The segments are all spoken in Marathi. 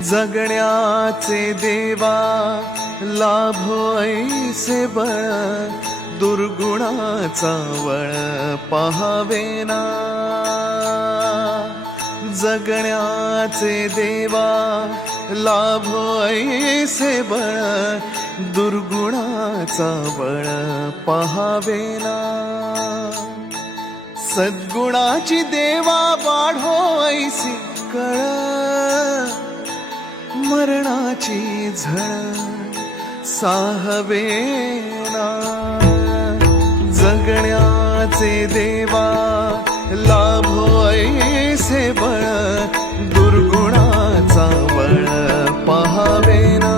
जगण्याचे देवा लाभो ऐसे बळ, दुर्गुणाचा वळ पहावेना। जगण्याचे देवा लाभो ऐसे बळ, दुर्गुणाचा बळ पहावेना। सद्गुणाची देवा वाढो ऐसी कळ, मरणाची झळ साहवेना। जगण्याचे देवा लाभो ऐसे बळ, दुर्गुणाचा बळ पहावेना।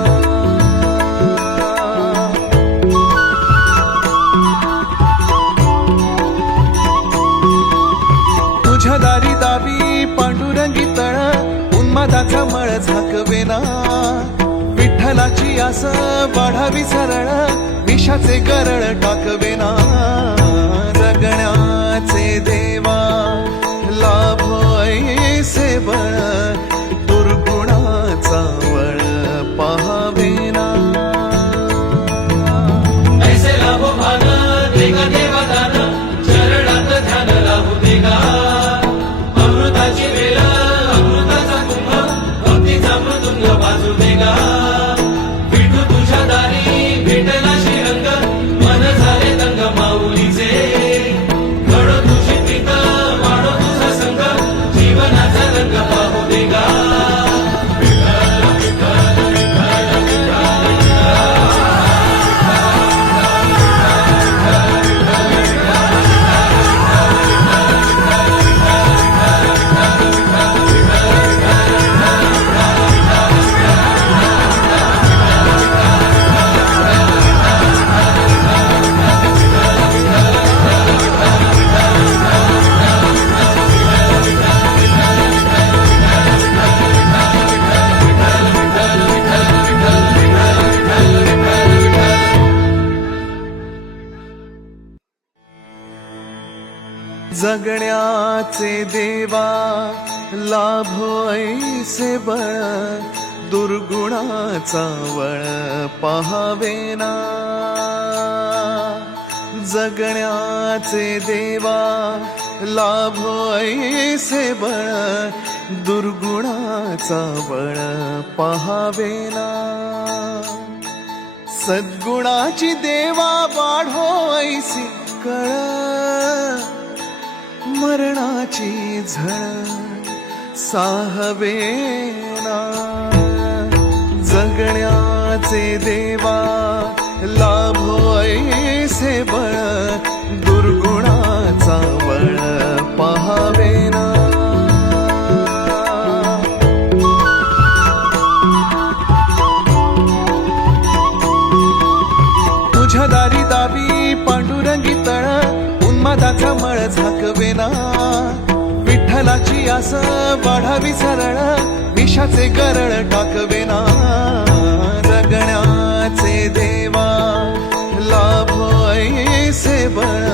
तुझ्या दारी दावी पांडुरंगी तळ, उन्मादाचा मळ झाकवेना। विठ्ठलाची आस वाढावी सरळ, विषाचे गरळ टाकवेना। जगण्याचे देवा लाभो ऐसे बळ, दुर्गुणाचा वळ पहावेना। ऐसे लाभो भान देगा देवा दान, चरणात ध्यान लाभू देगा। अमृताची वेल अमृताचा कुंभ, भक्तीचा मृदुंग वाजू देगा। विठू तुझ्या दारी भेटला श्रीरंग, मन झाले दंग माऊलीचे। घडो तुझी प्रीत वाढो तुझा संग, जीवनाचा रंग पाहू देगा। जगण्याचे देवा लाभो ऐसे बळ, दुर्गुणाचा वळ पहावेना। जगण्याचे देवा लाभो ऐसे बळ, दुर्गुणाचा बळ पहावेना। सद्गुणाची देवा वाढो ऐसी कळ, मरणाची झळ साहवेना। जगण्याचे देवा लाभो ऐसे बळ, दुर्गुणाचा बळ पहावेना। तुझ्या दारी दावी पांडुरंगी तळ, उन्मादाचा मळ झाकवेना। विठ्ठलाची आस वाढावी सरळ, विषाचे गरळ टाकवेना। जगण्याचे देवा लाभो ऐसे बळ,